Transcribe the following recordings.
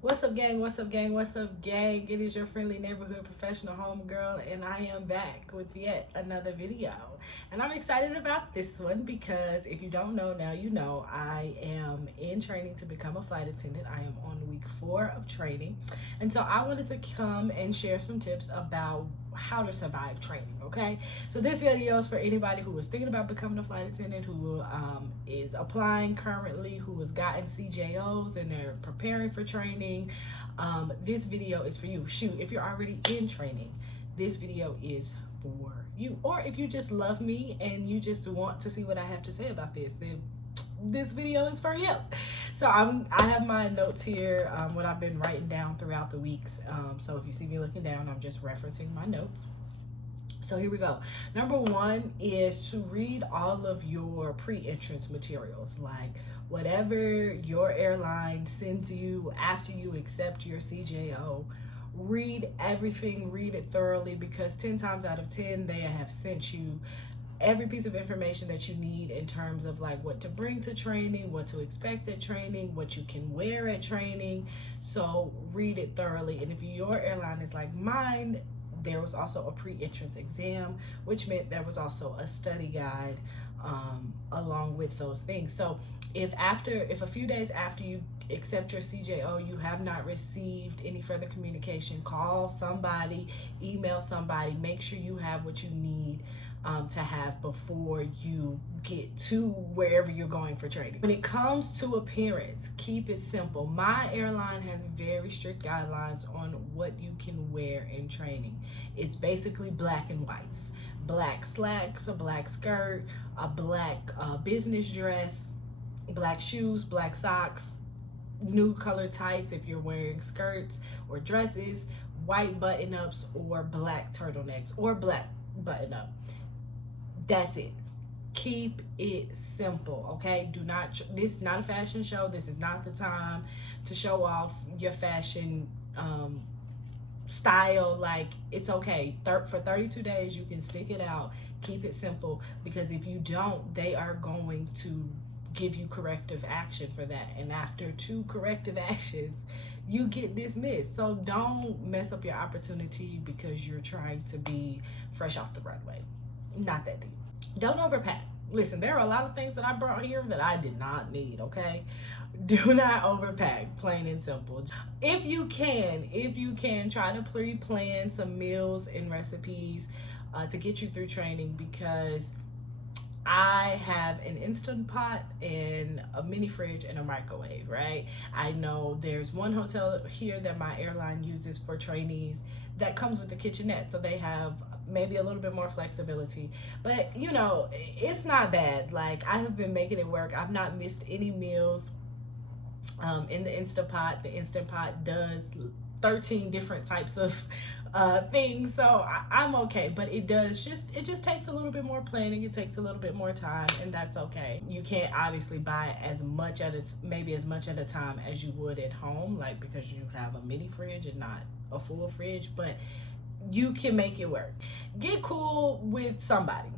What's up, gang? What's up, gang? What's up, gang? It is your friendly neighborhood professional homegirl, and I am back with yet another video. And I'm excited about this one because if you don't know, now you know. I am in training to become a flight attendant. I am on week 4 of training. And so I wanted to come and share some tips about how to survive training, okay? So this video is for anybody who is thinking about becoming a flight attendant, who is applying currently, who has gotten CJOs and they're preparing for training. This video is for you. Shoot, if you're already in training, this video is for you. Or if you just love me and you just want to see what I have to say about this, then this video is for you. So I have my notes here, what I've been writing down throughout the weeks. So if you see me looking down, I'm just referencing my notes. So here we go. Number 1 is to read all of your pre-entrance materials, like whatever your airline sends you after you accept your CJO. Read everything, read it thoroughly, because 10 times out of 10 they have sent you every piece of information that you need in terms of like what to bring to training, what to expect at training, what you can wear at training. So read it thoroughly. And if your airline is like mine, there was also a pre-entrance exam, which meant there was also a study guide along with those things. So if a few days after you accept your CJO you have not received any further communication, call somebody, email somebody, make sure you have what you need to have before you get to wherever you're going for training. When it comes to appearance, keep it simple. My airline has very strict guidelines on what you can wear in training. It's basically black and whites. Black slacks, a black skirt, a black business dress, black shoes, black socks, nude color tights if you're wearing skirts or dresses, white button-ups or black turtlenecks or black button-up. That's it. Keep it simple, okay? This is not a fashion show. This is not the time to show off your fashion style. Like, it's okay. For 32 days, you can stick it out. Keep it simple, because if you don't, they are going to give you corrective action for that. And after 2 corrective actions, you get dismissed. So don't mess up your opportunity because you're trying to be fresh off the runway. Not that deep. Don't overpack. Listen, there are a lot of things that I brought here that I did not need, okay? Do not overpack, plain and simple. If you can try to pre-plan some meals and recipes to get you through training, because I have an Instant Pot and a mini fridge and a microwave, right? I know there's one hotel here that my airline uses for trainees that comes with a kitchenette, so they have maybe a little bit more flexibility, but you know, it's not bad. Like, I have been making it work. I've not missed any meals in the Instant Pot. The Instant Pot does 13 different types of things, so I'm okay. But it just takes a little bit more planning. It takes a little bit more time, and that's okay. You can't obviously buy as much at a time as you would at home, like, because you have a mini fridge and not a full fridge, but you can make it work. Get cool with somebody.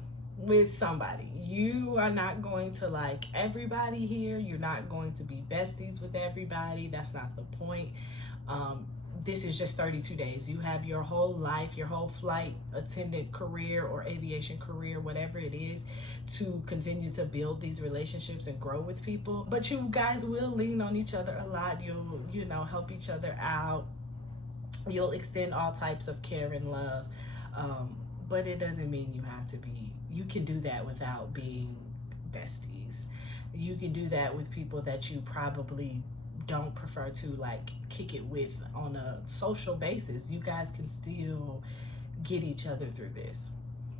You are not going to like everybody here. You're not going to be besties with everybody. That's not the point. This is just 32 days. You have your whole life, your whole flight attendant career or aviation career, whatever it is, to continue to build these relationships and grow with people. But you guys will lean on each other a lot. You'll, help each other out. You'll extend all types of care and love, but it doesn't mean you can do that without being besties. You can do that with people that you probably don't prefer to like kick it with on a social basis. You guys can still get each other through this.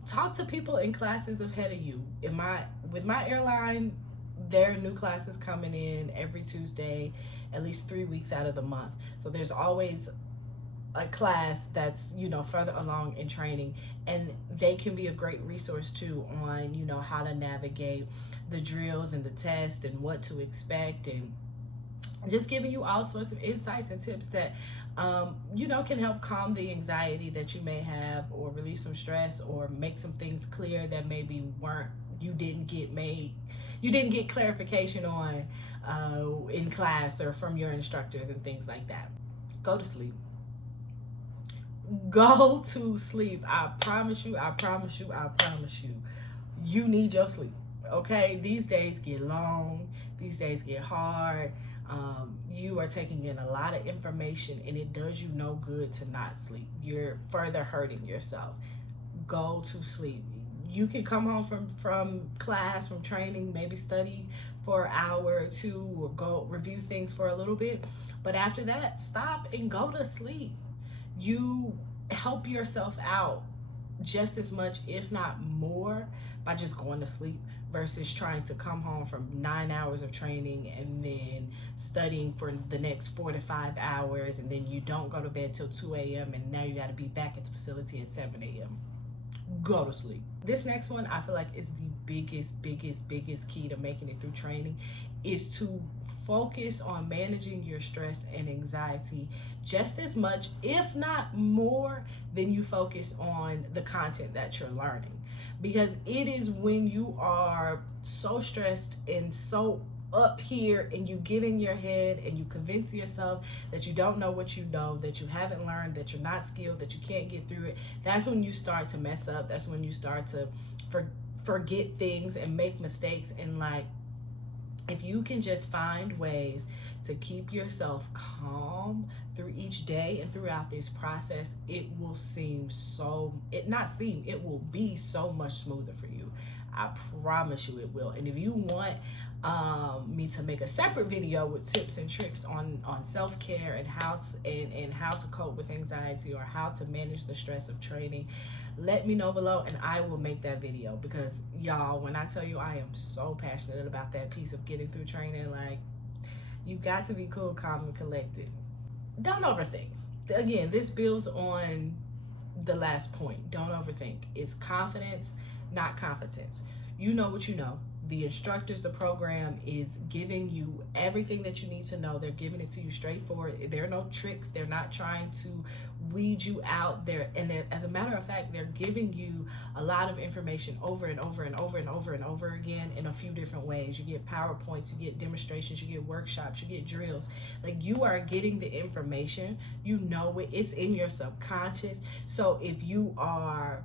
Talk to people in classes ahead of you. With my airline, there are new classes coming in every Tuesday, at least 3 weeks out of the month. So there's always a class that's further along in training, and they can be a great resource too on how to navigate the drills and the test and what to expect, and just giving you all sorts of insights and tips that can help calm the anxiety that you may have, or release some stress, or make some things clear that maybe weren't you didn't get clarification on in class or from your instructors and things like that. Go to sleep. Go to sleep. I promise you, I promise you, I promise you. You need your sleep. Okay? These days get long. These days get hard. You are taking in a lot of information, and it does you no good to not sleep. You're further hurting yourself. Go to sleep. You can come home from class, from training, maybe study for an hour or two, or go review things for a little bit. But after that, stop and go to sleep. You help yourself out just as much, if not more, by just going to sleep versus trying to come home from 9 hours of training and then studying for the next 4 to 5 hours, and then you don't go to bed till 2 a.m. and now you got to be back at the facility at 7 a.m. Go to sleep. This next one, I feel like, is the biggest key to making it through training, is to focus on managing your stress and anxiety just as much, if not more, than you focus on the content that you're learning. Because it is when you are so stressed and so up here and you get in your head and you convince yourself that you don't know what you know, that you haven't learned, that you're not skilled, that you can't get through it, that's when you start to mess up. That's when you start to forget things and make mistakes. And like, if you can just find ways to keep yourself calm through each day and throughout this process, it will be so much smoother for you. I promise you it will. And if you want me to make a separate video with tips and tricks on self-care and how to cope with anxiety, or how to manage the stress of training, let me know below and I will make that video. Because y'all, when I tell you I am so passionate about that piece of getting through training, like, you got to be cool, calm, and collected. Don't overthink. Again, this builds on the last point. Don't overthink. It's confidence, not competence. You know what you know. The instructors, the program is giving you everything that you need to know. They're giving it to you straightforward. There are no tricks. They're not trying to weed you out there. And as a matter of fact, they're giving you a lot of information over and over and over and over and over again in a few different ways. You get PowerPoints, you get demonstrations, you get workshops, you get drills. Like, you are getting the information. You know it. It's in your subconscious. So if you are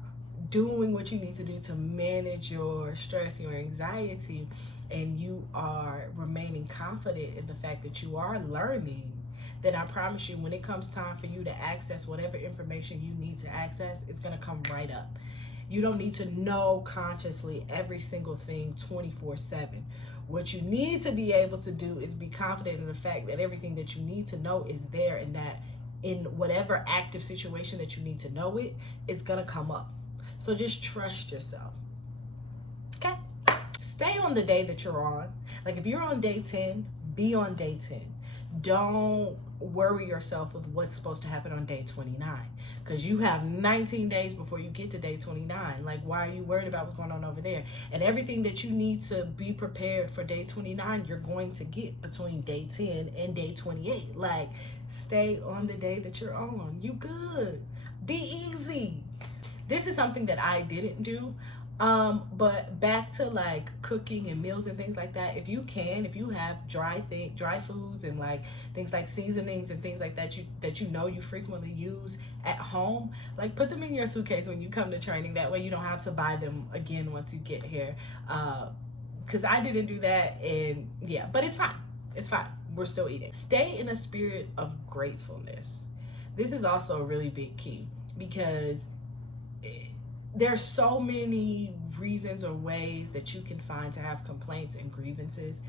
doing what you need to do to manage your stress, your anxiety, and you are remaining confident in the fact that you are learning, then I promise you, when it comes time for you to access whatever information you need to access, it's going to come right up. You don't need to know consciously every single thing 24/7. What you need to be able to do is be confident in the fact that everything that you need to know is there, and that in whatever active situation that you need to know it, it's going to come up. So just trust yourself. Okay? Stay on the day that you're on. Like, if you're on day 10, be on day 10. Don't worry yourself with what's supposed to happen on day 29, because you have 19 days before you get to day 29. Like, why are you worried about what's going on over there? And everything that you need to be prepared for day 29, you're going to get between day 10 and day 28. Like, stay on the day that you're on. You good. Be easy. This is something that I didn't do, but back to like cooking and meals and things like that. If you have dry foods and like things like seasonings and things like that you frequently use at home, like, put them in your suitcase when you come to training. That way you don't have to buy them again once you get here. Because I didn't do that, and yeah, but it's fine. It's fine. We're still eating. Stay in a spirit of gratefulness. This is also a really big key, because there's so many reasons or ways that you can find to have complaints and grievances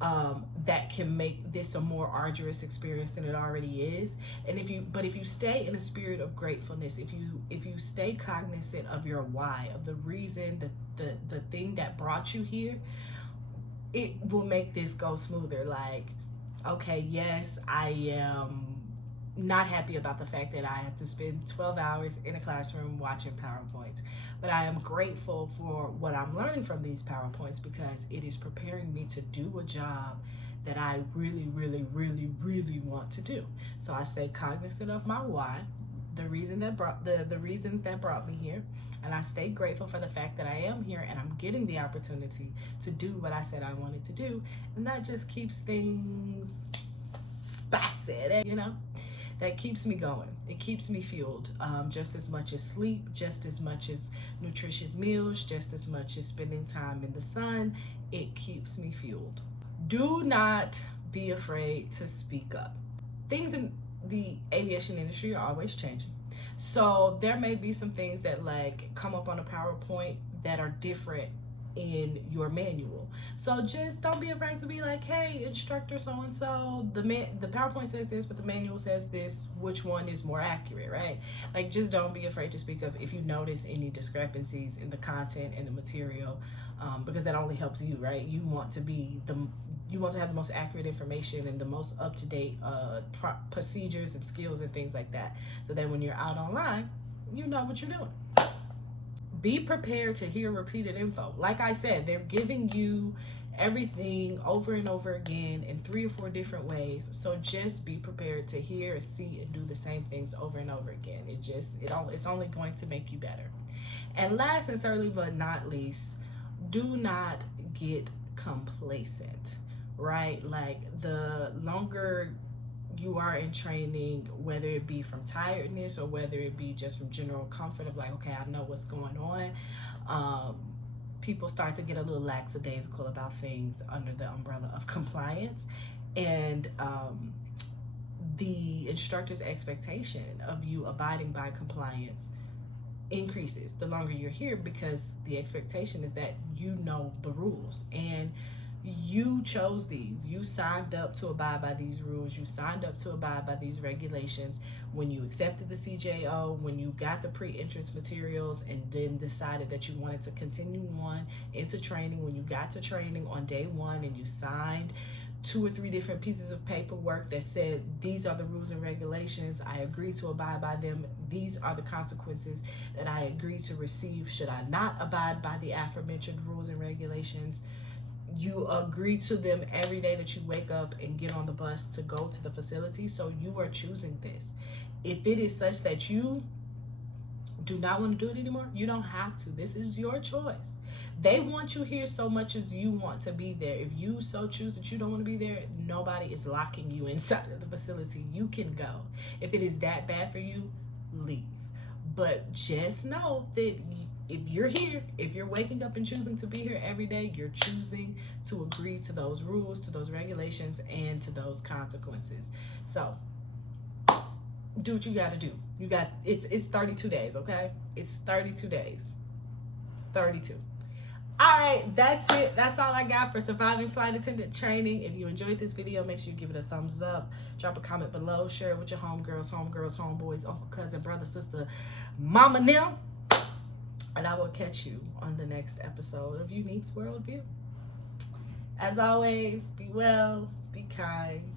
that can make this a more arduous experience than it already is. And if you stay in a spirit of gratefulness, if you stay cognizant of your why, of the reason, the thing that brought you here, it will make this go smoother. Like, okay, yes, I am not happy about the fact that I have to spend 12 hours in a classroom watching PowerPoints, but I am grateful for what I'm learning from these PowerPoints, because it is preparing me to do a job that I really want to do. So I stay cognizant of my why, the reasons that brought me here, and I stay grateful for the fact that I am here and I'm getting the opportunity to do what I said I wanted to do, and that just keeps things spicy, you know. That keeps me going. It keeps me fueled, just as much as sleep, just as much as nutritious meals, just as much as spending time in the sun. It keeps me fueled. Do not be afraid to speak up. Things in the aviation industry are always changing. So there may be some things that like come up on a PowerPoint that are different in your manual. So just don't be afraid to be like, hey, instructor so-and-so, the PowerPoint says this, but the manual says this. Which one is more accurate, right? Like, just don't be afraid to speak up if you notice any discrepancies in the content and the material, because that only helps you, right? You want to have the most accurate information and the most up-to-date procedures and skills and things like that, so that when you're out online, you know what you're doing. Be prepared to hear repeated info. Like I said, they're giving you everything over and over again in 3 or 4 different ways. So just be prepared to hear, see, and do the same things over and over again. It's only going to make you better. And last and certainly but not least, do not get complacent, right? Like, the longer you are in training, whether it be from tiredness or whether it be just from general comfort of like, okay, I know what's going on, people start to get a little lackadaisical about things under the umbrella of compliance, and the instructor's expectation of you abiding by compliance increases the longer you're here, because the expectation is that you know the rules and you chose these. You signed up to abide by these rules. You signed up to abide by these regulations when you accepted the CJO, when you got the pre-entrance materials and then decided that you wanted to continue on into training, when you got to training on day 1 and you signed 2 or 3 different pieces of paperwork that said, these are the rules and regulations, I agree to abide by them, these are the consequences that I agree to receive should I not abide by the aforementioned rules and regulations. You agree to them every day that you wake up and get on the bus to go to the facility. So you are choosing this. If it is such that you do not want to do it anymore, you don't have to. This is your choice. They want you here so much as you want to be there. If you so choose that you don't want to be there, nobody is locking you inside of the facility. You can go. If it is that bad for you, leave. But just know that if you're here, if you're waking up and choosing to be here every day, you're choosing to agree to those rules, to those regulations, and to those consequences. So do what you got to do. It's 32 days, okay? It's 32 days. 32. All right, that's it. That's all I got for surviving flight attendant training. If you enjoyed this video, make sure you give it a thumbs up, drop a comment below, share it with your homegirls, homeboys, uncle, cousin, brother, sister, mama, them. And I will catch you on the next episode of Unique's Worldview. As always, be well, be kind,